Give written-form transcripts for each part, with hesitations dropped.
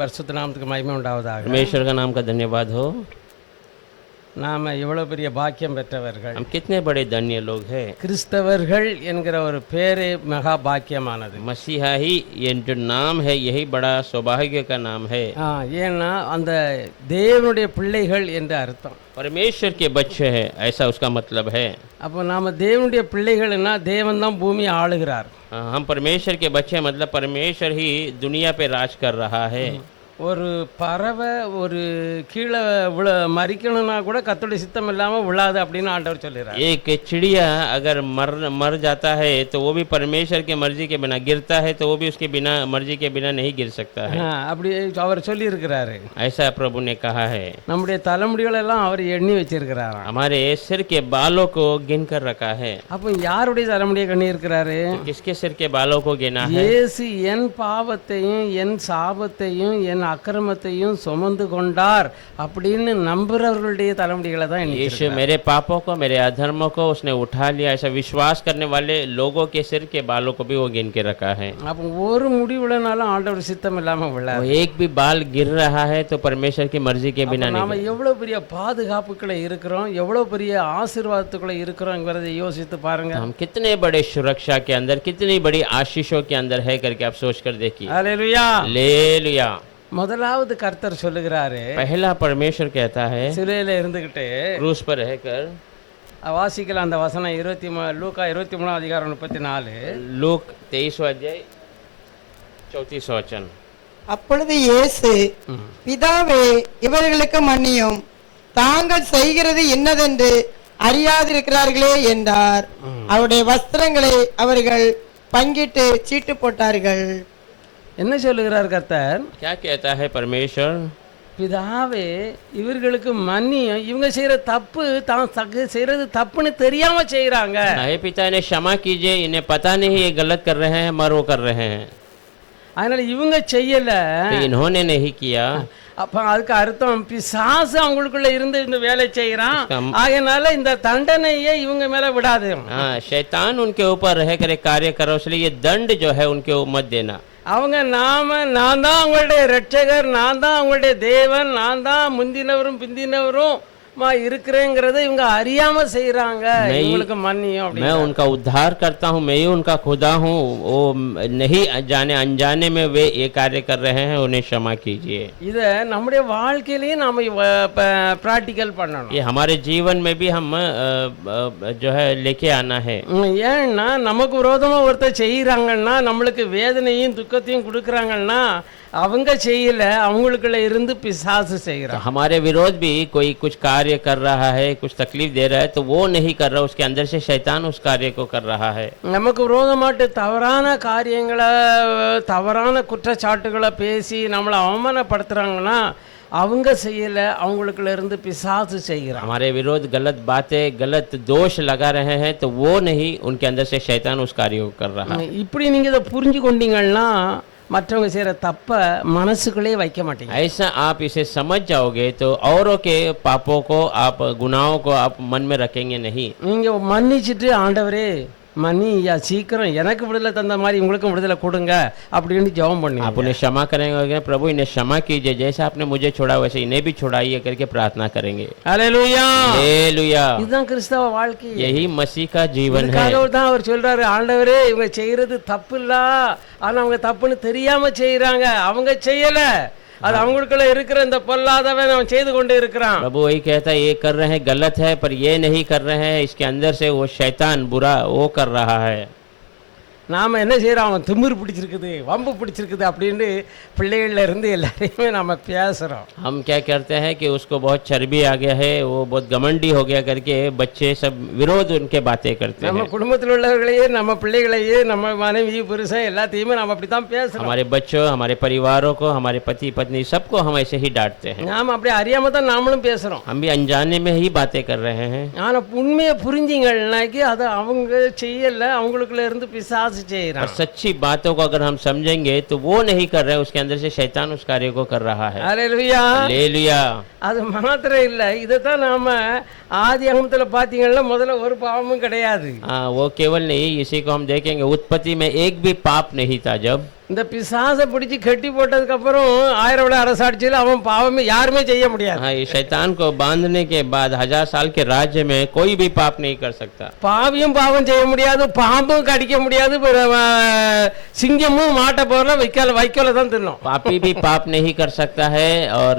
பரிசுத்த நாமத்துக்கு மகிமை உண்டாவதாக. परमेश्वर का नाम का धन्यवाद हो। நாம எவ்வளவு பெரிய பாக்கியம் பெற்றவர்கள். हम कितने बड़े धन्य लोग हैं। கிறிஸ்தவர்கள் என்கிற ஒரு பேரே மகா பாக்கியமானது. मसीहाही ये जो नाम है यही बड़ा सौभाग्य का नाम है। ஏன்னா அந்த தேவனுடைய பிள்ளைகள் என்று அர்த்தம். परमेश्वर के बच्चे हैं ऐसा उसका मतलब है। அப்போ நாம தேவனுடைய பிள்ளைகள்னா தேவன் தான் பூமியை ஆளுகிறார். हम परमेश्वर के बच्चे मतलब परमेश्वर ही दुनिया पे राज कर रहा है। ஒரு பறவை ஒரு கீழே மறிக்கணும்னா கூட கர்த்தருடைய சித்தம் இல்லாமல் விழாது அப்படின்னு ஆண்டவர் சொல்லிடுறார். एक चिड़िया अगर मर जाता है तो वो भी परमेश्वर के मर्जी के बिना, गिरता है तो वो भी उसके बिना मर्जी के बिना नहीं गिर सकता है। அப்படி அவர் சொல்லி இருக்கிறாரு. ऐसा प्रभु ने कहा है। நம்முடைய தலைமுடிகள் எல்லாம் அவர் எண்ணி வச்சிருக்கிறார். हमारे सिर के बालों को गिन कर रखा है। அப்போ யாருடைய தலைமுடியை எண்ணி இருக்கிறாரு? किसके सिर के बालों को गिना है? இயேசு என் பாவத்தையும் என் சாபத்தையும் என் அக்கிரமத்தையும் சுமந்து கொண்டார் அப்படின்னு நம்புறவர்களுடைய தலைமுடிகளை தான் यीशु मेरे पापों को, मेरे अधर्मों को उसने उठा लिया, ऐसा विश्वास करने वाले लोगों के सिर के बालों को भी वो गिन के रखा है। அப்போ ஒரு முடி விழனாலும் ஆண்டவர் சித்தம் இல்லாம விழாது. एक भी बाल गिर रहा है तो परमेश्वर की मर्जी के बिना नहीं। நாம எவ்வளவு பெரிய பாதுகாப்புக்குள்ள இருக்கிறோம், எவ்வளவு பெரிய ஆசீர்வாதத்துக்குள்ள இருக்கிறோம்ங்கறதை யோசித்து பாருங்க. हम कितने बड़े सुरक्षा के अंदर, कितनी बड़ी आशीषों के अंदर है करके आप सोच कर देखिए। Hallelujah, hallelujah. முதலாவது கர்த்தர் சொல்லுகிறாரு, पहला परमेश्वर कहता है சிலுவையில இருந்துகிட்டு क्रूस पर रहकर, வாசிக்கலாம் அந்த வசனம் 23 லூக்கா 23 அதிகாரம் 34. लूक 23 अध्याय 34 वचन। அப்பொழுது இயேசு, பிதாவே இவர்களுக்கு மன்னியும், தாங்கள் செய்கிறது என்னதென்று அறியாதிருக்கிறார்களே என்றார். அவருடைய வஸ்திரங்களை அவர்கள் பங்கிட்டு சீட்டு போட்டார்கள். என்ன சொல்லுகிறார் கர்த்தர்? क्या कहता है परमेश्वर? பிதாவே இவர்களுக்கு மன்னியும், இவங்க செய்யற தப்பு தான் செய்யறது தப்புன்னு தெரியாம செய்யறாங்க. हे पिता इन्हें क्षमा कीजिए, इन्हें पता नहीं ये गलत कर रहे हैं मगर वो कर रहे हैं। அதனால இவங்க செய்யல, तो इन्होंने नहीं किया। அப்ப அதுக்கு அர்த்தம் பிசாசு அவங்களுக்குள்ள இருந்து இந்த வேலை செய்யறான். ஆகையால இந்த தண்டனையை இவங்க மேல விடாது. हाँ, शैतान उनके ऊपर रह कर कार्य करो, इसलिए ये दंड जो है उनके मत देना। அவங்க நான் தான் அவங்களுடைய ரட்சகர், நான் தான் அவங்களுடைய தேவன், நான் தான் முந்தினவரும் பிந்தினவரும் இருக்கிறேங்கிறத இவங்க அறியாம செய்யறாங்க. இவங்களுக்கு மன்னியும், मैं उनका उद्धार करता हूँ, मैं ही उनका खुदा हूँ, वो नहीं जाने अनजाने में वे ये कार्य कर रहे हैं, उन्हें क्षमा कीजिए। இத நம்முடைய வாழ்க்கையிலேயே நாம பிராக்டிकल பண்ணணும். ये हमारे जीवन में भी हम जो है लेके आना है। ஏன்னா நமக்கு விரோதமா ஒருத்தர் செய்யறாங்கன்னா, நம்மளுக்கு வேதனையும் துக்கத்தையும் கொடுக்கறாங்கன்னா அவங்க செய்யல, அவங்களுக்குள்ள இருந்து பிசாசு செய்யறான். हमारे विरोध भी कोई कुछ कार्य कर रहा है, कुछ तकलीफ दे रहा है, तो वो नहीं कर रहा, उसके अंदर से शैतान उस कार्य को कर रहा है। நமக்கு விரோதமாட்டு தவறான காரியங்களை, தவறான குற்றச்சாட்டுகளை பேசி நம்மளை அவமானப்படுத்துறாங்கன்னா அவங்க செய்யல, அவங்களுக்குள்ள இருந்து பிசாசு செய்யறான். हमारे विरोध गलत बातें, गलत दोष लगा रहे हैं, तो वो नहीं, उनके अंदर से शैतान उस कार्य को कर रहा है। இப்படி நீங்க இதை புரிஞ்சு கொண்டீங்கன்னா மற்றவங்க செய்யற தப்ப மனசுக்குள்ளே வைக்க மாட்டீங்க. ऐसा आप इसे समझ जाओगे तो औरों के पापों को, आप गुनाहों को आप मन में रखेंगे नहीं। நீங்க மன்னிச்சிட்டு ஆண்டவரே மன்னியா, சீக்கிரம் எனக்கு விடுதலை தந்த மாதிரி உங்களுக்கும் விடுதலை கொடுங்க அப்படின்னு ஜெபம் பண்ணுங்க. आप उन्हें क्षमा करेंगे, प्रभु इन्हें क्षमा कीजिए, जैसे आपने मुझे छोड़ा वैसे इन्हें भी छोड़ाइए करके प्रार्थना करेंगे। Hallelujah, hallelujah. இதுதான் கிறிஸ்தவ வாழ்க்கை. यही मसीह का जीवन है। தான் அவர் சொல்றாரு, ஆண்டவரே இவங்க செய்யறது தப்பு இல்ல, ஆனா அவங்க தப்புன்னு தெரியாம செய்யறாங்க, அவங்க செய்யல, அது அவங்களுக்குள்ள இருக்கிற இந்த பொல்லாதவன் அவன் செய்து கொண்டே இருக்கிறான். प्रभु वही कहता है, ये कर रहे हैं गलत है, पर ये नहीं कर रहे हैं, इसके अंदर से वो शैतान बुरा वो कर रहा है। நாம என்ன செய்யறோம், அவன் திமிரு பிடிச்சிருக்குது, வம்பு பிடிச்சிருக்குது அப்படின்னு பிள்ளைகள்ல இருந்து எல்லாரையுமே நாம பேசுறோம். हम क्या करते हैं कि उसको बहुत चर्बी आ गया है, वो बहुत घमंडी हो गया करके बच्चे सब विरोध उनके बातें करते हैं। நம்ம குடும்பத்தில் உள்ளவர்களையே, நம்ம பிள்ளைகளையே, நம்ம மனைவி புருஷன் எல்லாத்தையுமே நம்ம அப்படித்தான் பேசுறோம். हमारे बच्चों, हमारे परिवारों को, हमारे पति पत्नी सबको हम ऐसे ही डांटते हैं। நாம அப்படி அறியாம தான் நாமளும் பேசுறோம். हम भी अनजाने में ही बातें कर रहे हैं। ஆனா உண்மையை புரிஞ்சிங்கன்னாக்கி அது அவங்க செய்யல, அவங்களுக்குள்ள இருந்து பிசாசு செய்யறான். सच्ची बातों को अगर हम समझेंगे तो वो नहीं कर रहे, उसके अंदर से शैतान उस कार्य को कर रहा है। Hallelujah, hallelujah. அது மாத்திரம் இல்ல, இதைத்தான் நாம ஆதி அகமத்துல பாத்தீங்கன்னா முதல்ல ஒரு பாவமும் கிடையாது. वो केवल नहीं, इसी को हम देखेंगे उत्पत्ति में एक भी पाप नहीं था। जब இந்த பிசாசை பிடிச்சி கட்டி போட்டதுக்கு அப்புறம் 1000 வருட அரசாட்சியில் அவன் பாவமே யாருமே செய்ய முடியாது. हाँ, ये शैतान को बांधने के बाद 1000 साल के राज्य में कोई भी पाप नहीं कर सकता. பாவியும் பாவம் செய்ய முடியாது, பாம்பும் கடிக்க முடியாது, சிங்கமும் மாட்டை போல வைக்கோல தான் தின்னும். पापी भी पाप नहीं कर सकता है और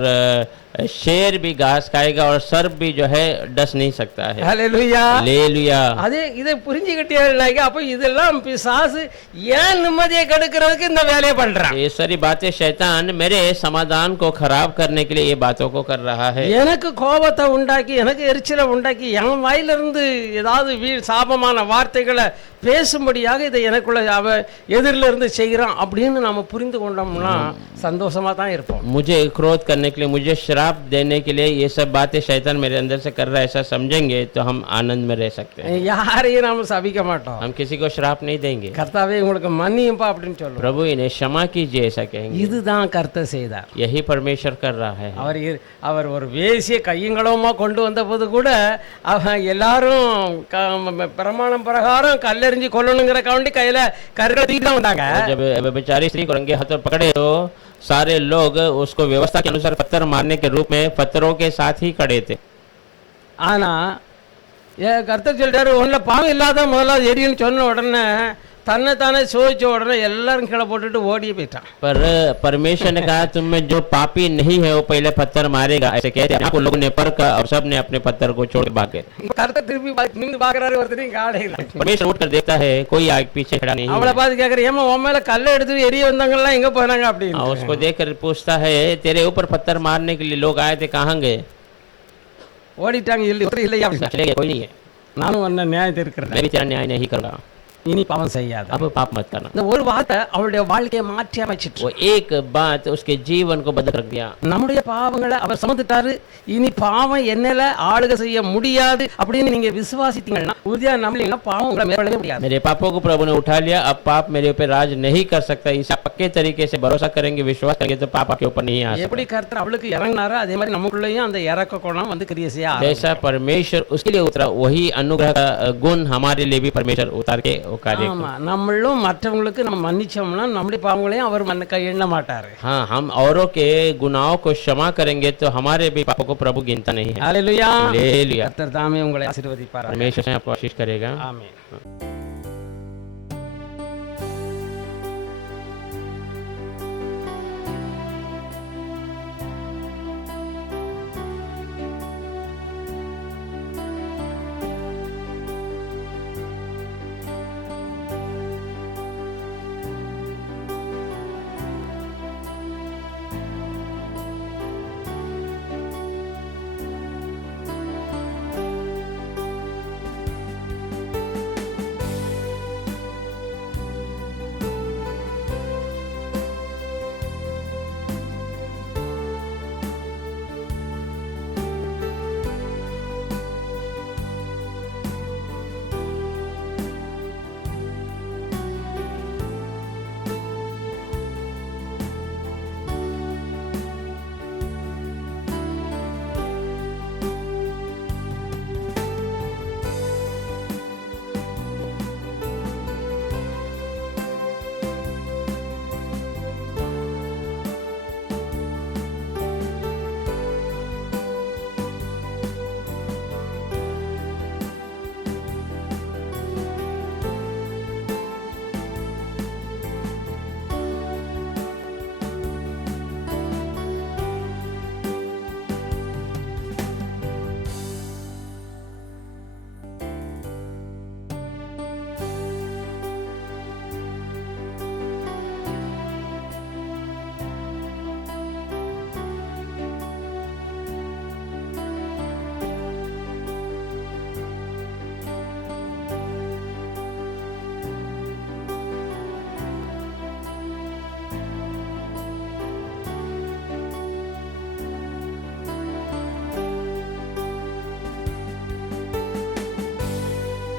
शेर भी घास खाएगा और सर्प भी जो है डस नहीं सकता है. ஹல்லேலூயா. हालेलुया. அதே இதை புரிஞ்சுக்கிட்டே அப்ப இதெல்லாம் பிசாசு ஏன் நிம்மதியை கெடுக்கிறதுக்கு இந்த வேலையை பண்றான். ये सारी बातें शैतान मेरे समाधान को खराब करने के लिए ये बातों को कर रहा है. எனக்கு கோபத்தை உண்டாக்கி, எனக்கு எரிச்சலை உண்டாக்கி, என் வாயிலிருந்து ஏதாவது சாபமான வார்த்தைகளை பேசும்படியாக இதை எனக்குள்ள அவ எதிரில இருந்து செய்கிறான் அப்படின்னு நாம புரிந்து கொண்டோம்னா சந்தோஷமா தான் இருப்போம். मुझे क्रोध करने के लिए, मुझे श्राप देने के लिए ये सब बातें शैतान मेरे अंदर से कर रहा है, ऐसा समझेंगे तो हम आनंद में रह सकते हैं. யாரையும் நாம சபிக்க மாட்டோம். हम किसी को श्राप नहीं देंगे. கர்த்தாவே உங்களுக்கு மன்னியும்பா அப்படின்னு சொல்லுவோம். प्रभु इन्हें क्षमा कीजिए ऐसा कहेंगे. இதுதான் கர்த்தர் செய்தார். यही परमेश्वर कर रहा है. அவர் ஒரு வேசிய கையங்களவுமா கொண்டு வந்த போது கூட அவன் எல்லாரும் பிரமாணம் பிரகாரம் கல்லெறிஞ்சு கொல்லணுங்கிற காண்டி கையில கருகளை தூக்கி தான் வந்தாங்க. जब बेचारी स्त्री को रंगे हाथों पकड़े तो सारे लोग उसको व्यवस्था के अनुसार पत्थर मारने के रूप में पत्थरों के साथ ही खड़े थे. ஆனா கர்த்தர் சொல்றாரு, ஒன்றுல பாவம் இல்லாத முதல்ல எரியுன்னு சொன்ன உடனே தன்னை தானே சோதிச்ச உடனே எல்லாரும் கீழே போட்டுட்டு ஓடியே போயிட்டான். पर परमेश्वर ने कहा तुम में जो पापी नहीं है वो पहले पत्थर मारेगा, ऐसे कहते हैं. आपको लोगों ने परखा और सब ने अपने पत्थर को छोड़ भागे. கர்த்தர் திருப்பி நின்று பாக்குறாரு, ஒருத்தரையும் காலையில परमेश्वर उठ कर देखता है कोई आग पीछे खड़ा नहीं அவளை है. பார்த்து கேட்கற, ஏமா உன் மேல கல்லை எடுத்து எரிய வந்தவங்கலாம் எங்க போனாங்க அப்படின்னு. उसको देखकर पूछता है तेरे ऊपर पत्थर मारने के लिए लोग आए थे, कहाँ गए? ஓடிட்டாங்க. இல்லையா चले गए, कोई नहीं है. நானும் உன்னை நியாயத்தை இருக்கிறேன், मैं भी तेरा न्याय नहीं करूंगा. இனி பாவம் செய்யாத. अब पाप मत करना. இந்த ஒரு வார்த்தை அவளுடைய வாழ்க்கையை மாற்றி அமைச்சிட்டு, वो एक बात उसके जीवन को बदल रख दिया. நம்முடைய பாவங்களை அவர் சுமந்துட்டாரு, இனி பாவம் என்னல ஆளுகை செய்ய முடியாது அப்படின்னு நீங்க விசுவாசித்தீங்கன்னா, உறுதியா நம்பலீங்கன்னா பாவம் உங்களை மேற்கொள்ளவே முடியாது. मेरे पापों को प्रभु ने उठा लिया, अब पाप मेरे ऊपर राज नहीं कर सकता. इसे पक्के तरीके से भरोसा करेंगे, विश्वास करेंगे तो पाप आपके ऊपर नहीं आ सकता. எப்படி கர்த்தர் அவளுக்கு இறங்கினாரோ அதே மாதிரி நமக்குள்ளேயும் அந்த இறக்க குணம் வந்து கிரியை செய்ய जैसा परमेश्वर उसके लिए उतरा, वही अनुग्रह का गुण हमारे लिए भी परमेश्वर उतार के वो कार्य ஆமா, நம்மளும் மற்றவங்களுக்கு நம்ம மன்னிச்சோம்னா நம்முடைய பாவங்களையும் அவர் எண்ண மாட்டாரு. हाँ, हम औरों के गुनाहों को क्षमा करेंगे तो हमारे भी पापों को प्रभु गिनता नहीं है. ஹல்லேலூயா. हालेलुया. கர்த்தர் தாமே உங்களை ஆசீர்வதிப்பார். परमेश्वर से आपको आशीष करेगा. ஆமென்.